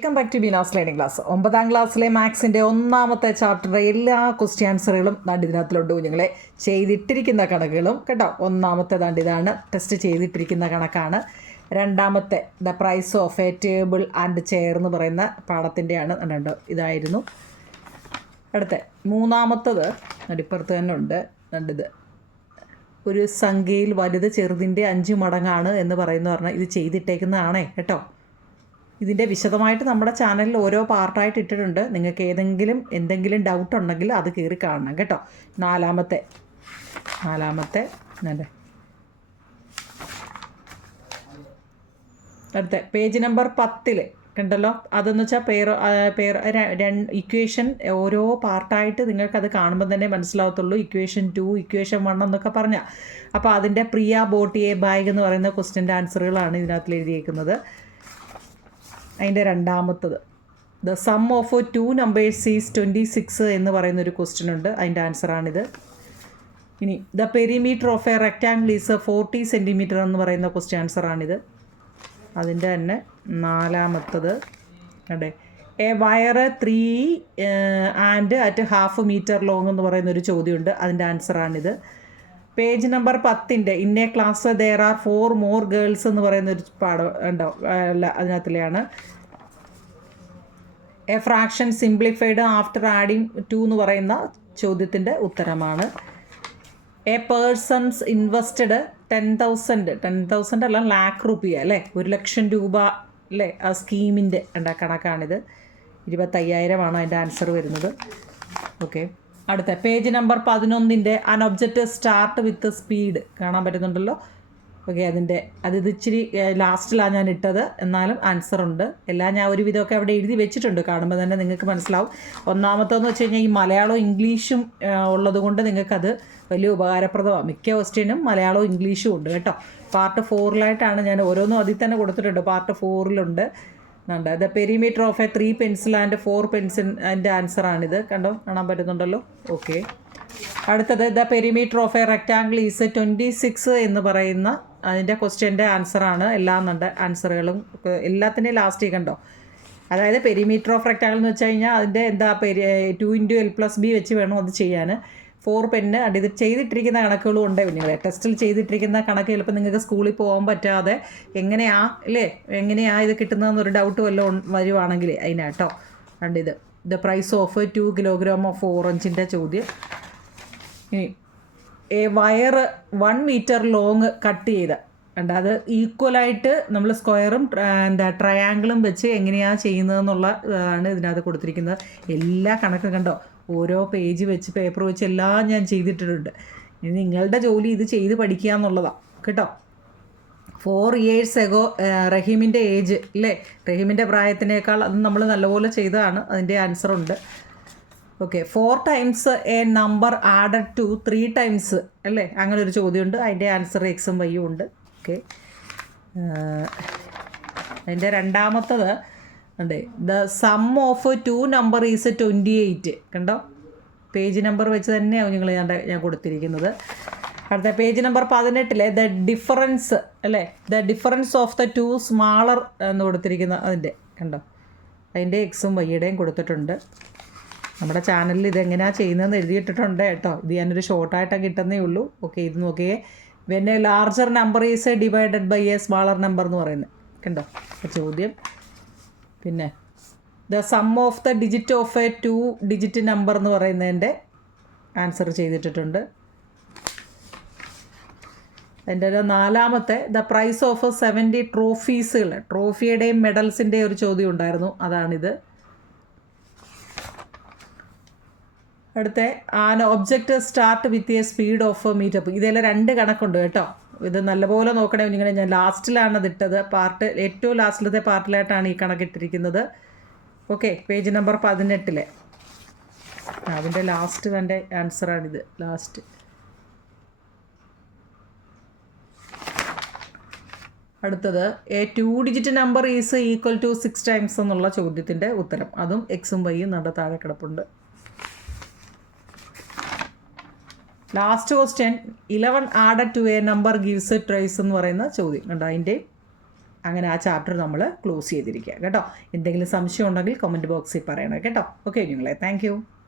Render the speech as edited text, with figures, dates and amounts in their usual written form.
Welcome back to ബീനാസ് learning class. 9ാം ക്ലാസ്സിലെ മാത്സിൻ്റെ ഒന്നാമത്തെ ചാപ്റ്ററിലെ എല്ലാ ക്വസ്റ്റ്യൻ ആൻസറുകളും ഇതിനകത്തിലുണ്ട് കുഞ്ഞുങ്ങളെ. ചെയ്തിട്ടിരിക്കുന്ന കണക്കുകളും കേട്ടോ. ഒന്നാമത്തെ ഇതാണ് ടെസ്റ്റ് ചെയ്തിട്ടിരിക്കുന്ന കണക്കാണ്. രണ്ടാമത്തെ the price of a table and chair എന്ന് പറയുന്ന പാഠത്തിൻ്റെയാണ്. ഇതായിരുന്നു. അടുത്ത മൂന്നാമത്തത് ഇപ്പുറത്ത് തന്നെ ഉണ്ട്. ഇത് ഒരു സംഖ്യയിൽ വലുത് ചെറുതിൻ്റെ 5 മടങ്ങാണ് എന്ന് പറഞ്ഞാൽ ഇത് ചെയ്തിട്ടേക്കുന്നതാണേ കേട്ടോ. ഇതിൻ്റെ വിശദമായിട്ട് നമ്മുടെ ചാനലിൽ ഓരോ പാർട്ടായിട്ട് ഇട്ടിട്ടുണ്ട്. നിങ്ങൾക്ക് എന്തെങ്കിലും ഡൗട്ട് ഉണ്ടെങ്കിൽ അത് കയറി കാണണം കേട്ടോ. നാലാമത്തെ അടുത്ത പേജ് നമ്പർ 10 കണ്ടല്ലോ. അതെന്ന് വെച്ചാൽ ഇക്വേഷൻ ഓരോ പാർട്ടായിട്ട് നിങ്ങൾക്കത് കാണുമ്പോൾ തന്നെ മനസ്സിലാവത്തുള്ളൂ. ഇക്വേഷൻ 2, ഇക്വേഷൻ 1 എന്നൊക്കെ പറഞ്ഞാൽ. അപ്പോൾ അതിൻ്റെ പ്രിയ ബോട്ടിയെ ബാഗ് എന്ന് പറയുന്ന ക്വസ്റ്റ്യൻ്റെ ആൻസറുകളാണ് ഇതിനകത്തിൽ എഴുതിയേക്കുന്നത്. അതിൻ്റെ രണ്ടാമത്തത് the sum of 2 numbers is 26 എന്ന് പറയുന്നൊരു ക്വസ്റ്റ്യൻ ഉണ്ട്. അതിൻ്റെ ആൻസറാണിത്. ഇനി the perimeter of a rectangle is 40 centimetre എന്ന് പറയുന്ന ക്വസ്റ്റ്യൻ ആൻസറാണിത്. അതിൻ്റെ തന്നെ നാലാമത്തത് അതെ a wire 3 and at half metre long എന്ന് പറയുന്നൊരു ചോദ്യമുണ്ട്. അതിൻ്റെ ആൻസറാണിത്. Page number 10 in a class there are 4 more girls എന്ന് പറയുന്നൊരു പാഠം ഉണ്ടാവും. അതിനകത്തിലെയാണ് a fraction simplified after adding 2 എന്ന് പറയുന്ന ചോദ്യത്തിൻ്റെ ഉത്തരമാണ്. എ പേഴ്സൺസ് ഇൻവെസ്റ്റഡ് 10,000 അല്ല lakh rupees അല്ലേ, 1,00,000 രൂപ അല്ലേ ആ സ്കീമിൻ്റെ കണക്കാണിത്. 25,000 അതിൻ്റെ ആൻസർ വരുന്നത്. ഓക്കെ. അടുത്ത പേജ് നമ്പർ 11 അൻ ഒബ്ജക്റ്റ് സ്റ്റാർട്ട് വിത്ത് സ്പീഡ് കാണാൻ പറ്റുന്നുണ്ടല്ലോ. ഓക്കെ. ഇത് ഇച്ചിരി ലാസ്റ്റിലാണ് ഞാൻ ഇട്ടത്, എന്നാലും ആൻസറുണ്ട്. എല്ലാം ഞാൻ ഒരു വിധമൊക്കെ അവിടെ എഴുതി വെച്ചിട്ടുണ്ട്. കാണുമ്പോൾ തന്നെ നിങ്ങൾക്ക് മനസ്സിലാവും. ഒന്നാമത്തെന്ന് വെച്ച് കഴിഞ്ഞാൽ ഈ മലയാളവും ഇംഗ്ലീഷും ഉള്ളത് കൊണ്ട് നിങ്ങൾക്കത് വലിയ ഉപകാരപ്രദമാണ്. മിക്ക ക്വസ്റ്റ്യനും മലയാളവും ഇംഗ്ലീഷും ഉണ്ട് കേട്ടോ. പാർട്ട് 4 ഞാൻ ഓരോന്നും അതിൽ തന്നെ കൊടുത്തിട്ടുണ്ട്. Part 4 the perimeter of A 3 pencil and 4 pencil അതിൻ്റെ ആൻസറാണിത്. കാണാൻ പറ്റുന്നുണ്ടല്ലോ. ഓക്കെ. അടുത്തത് the perimeter of a rectangle is 26 എന്ന് പറയുന്ന അതിൻ്റെ ക്വസ്റ്റ്യൻ്റെ ആൻസറാണ്. ആൻസറുകളും എല്ലാത്തിൻ്റെയും ലാസ്റ്റ് കണ്ടോ. അതായത് പെരിമീറ്റർ ഓഫ് റെക്റ്റാങ്കിൾ എന്ന് വെച്ച് കഴിഞ്ഞാൽ അതിൻ്റെ 2 × L+B വെച്ച് വേണം അത് ചെയ്യാൻ. 4 പെന്ന് ഇത് ചെയ്തിട്ടിരിക്കുന്ന കണക്കുകളും ഉണ്ട് കുഞ്ഞുങ്ങളെ. ടെസ്റ്റിൽ ചെയ്തിട്ടിരിക്കുന്ന കണക്ക് ചിലപ്പോൾ നിങ്ങൾക്ക് സ്കൂളിൽ പോകാൻ പറ്റാതെ എങ്ങനെയാ ഇത് കിട്ടുന്നതെന്നൊരു ഡൗട്ട് വല്ലതും വരുവാണെങ്കിൽ അതിനാട്ടോ. ഇത് the price of 2 kilogram of ഓറഞ്ചിൻ്റെ ചോദ്യം. ഇനി a wire 1 metre long cut ചെയ്ത അത് ഈക്വലായിട്ട് നമ്മൾ സ്ക്വയറും ട്രയാങ്കിളും വെച്ച് എങ്ങനെയാണ് ചെയ്യുന്നതെന്നുള്ള ആണ് ഇതിനകത്ത് കൊടുത്തിരിക്കുന്നത്. എല്ലാ കണക്കും കണ്ടോ. ഓരോ പേജ് വെച്ച് പേപ്പർ വെച്ച് എല്ലാം ഞാൻ ചെയ്തിട്ടിട്ടുണ്ട്. ഇനി നിങ്ങളുടെ ജോലി ഇത് ചെയ്ത് പഠിക്കുക എന്നുള്ളതാണ് കേട്ടോ. 4 years ago റഹീമിൻ്റെ ഏജ് അല്ലേ, റഹീമിൻ്റെ പ്രായത്തിനേക്കാൾ അത് നമ്മൾ നല്ലപോലെ ചെയ്തതാണ്. അതിൻ്റെ ആൻസറുണ്ട്. Okay. 4 times a number added to 3 times അല്ലേ, അങ്ങനെ ഒരു ചോദ്യമുണ്ട്. അതിൻ്റെ ആൻസർ എക്സും വൈയും ഉണ്ട്. ഓക്കെ. അതിൻ്റെ രണ്ടാമത്തത് ഉണ്ട് the sum of 2 number is 28. കണ്ടോ. പേജ് നമ്പർ വെച്ച് തന്നെയാണ് നിങ്ങൾ ഞാൻ കൊടുത്തിരിക്കുന്നത്. അടുത്ത പേജ് നമ്പർ 18 ദ ഡിഫറൻസ് അല്ലേ, the difference of the 2 smaller എന്ന് കൊടുത്തിരിക്കുന്ന അതിൻ്റെ കണ്ടോ. അതിൻ്റെ എക്സും വൈയുടെയും കൊടുത്തിട്ടുണ്ട്. നമ്മുടെ ചാനലിൽ ഇതെങ്ങനെയാണ് ചെയ്യുന്നതെന്ന് എഴുതിയിട്ടിട്ടുണ്ട് കേട്ടോ. ഇത് ഞാനൊരു ഷോർട്ടായിട്ടൊക്കെ കിട്ടുന്നേ ഉള്ളൂ. ഓക്കെ. ഇത് നോക്കിയേ. When a larger number is divided by a smaller number എന്ന് പറയുന്നത് കണ്ടോ ചോദ്യം. പിന്നെ the sum of the digit of a 2 digit number എന്ന് പറയുന്നതിൻ്റെ ആൻസർ ചെയ്തിട്ടുണ്ട്. അതിൻ്റെ നാലാമത്തെ ദ പ്രൈസ് ഓഫ് 70 ട്രോഫീസുകൾ, ട്രോഫിയുടെയും മെഡൽസിൻ്റെയും ഒരു ചോദ്യം ഉണ്ടായിരുന്നു. അതാണിത്. അടുത്ത an object start with a speed of മീറ്റപ്പ്. ഇതെല്ലാം 2 കണക്കുണ്ട് കേട്ടോ. ഇത് നല്ലപോലെ നോക്കണേ ഇങ്ങനെ. ഞാൻ ലാസ്റ്റിലാണ് അതിട്ടത്. ഏറ്റവും ലാസ്റ്റിലത്തെ പാർട്ടിലായിട്ടാണ് ഈ കണക്കിട്ടിരിക്കുന്നത്. ഓക്കെ. പേജ് നമ്പർ 18 അതിൻ്റെ ലാസ്റ്റ് തന്നെ ആൻസറാണിത്. ലാസ്റ്റ് അടുത്തത് a 2 digit number is equal to 6 times എന്നുള്ള ചോദ്യത്തിൻ്റെ ഉത്തരം. അതും എക്സും വൈയും നമ്മുടെ താഴെ കിടപ്പുണ്ട്. Last question 11 added to a number gives thrice എന്ന് പറയുന്ന ചോദ്യം കണ്ടോ. അതിൻ്റെ അങ്ങനെ ആ ചാപ്റ്റർ നമ്മൾ ക്ലോസ് ചെയ്തിരിക്കുക കേട്ടോ. എന്തെങ്കിലും സംശയം ഉണ്ടെങ്കിൽ കമൻറ്റ് ബോക്സിൽ പറയണം കേട്ടോ. ഓക്കെ കുഞ്ഞുങ്ങളെ, താങ്ക് യു.